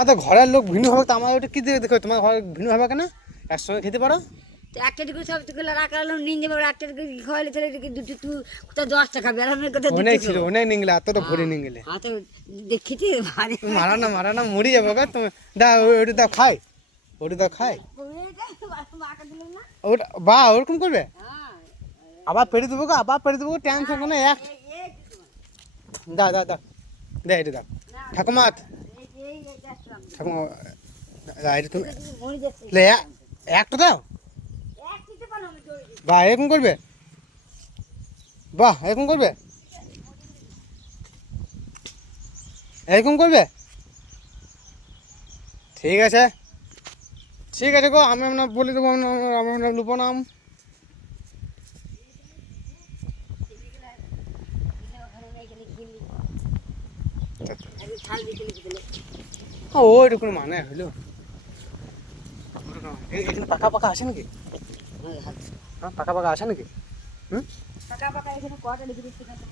আমাদের ঘরের লোক ভিন্ন হবে তো আমার ওটা কি দেখে দেখো তোমার ঘর ভিন্ন হবে কেন একসঙ্গে খেতে পারো তো একটা করে সব থেকে রাখালাম নিয়ে যাবো একটা খাওয়ালে তাহলে দুটো তুই কোথাও 10 টাকা বেড়ানোর কথা অনেক ছিল অনেক নিয়ে গেলে এত তো ভরে নিয়ে গেলে তো দেখেছি ভারী মারা না মরি যাবো গো তুমি দাও ওটা দাও খাই ওটা দাও খাই ওটা বা ওরকম করবে আবার পেরে দেবো গো আবার পেরে দেবো টেনশন কোনো এক দাও দাও দাও দে এটা দাও ঠাকুমা ঠাকুমা এটা তুমি একটা দাও বাহ এরকম করবে বাহ এরকম করবে এরকম করবে ঠিক আছে গো আমি আপনার বলে দেবো আমরা লুবো নাম ওইরকম মানে হইলো এখানে পাকা আছে নাকি হ্যাঁ পাকা আছে নাকি পাকা এখানে কটা লিখে দিচ্ছি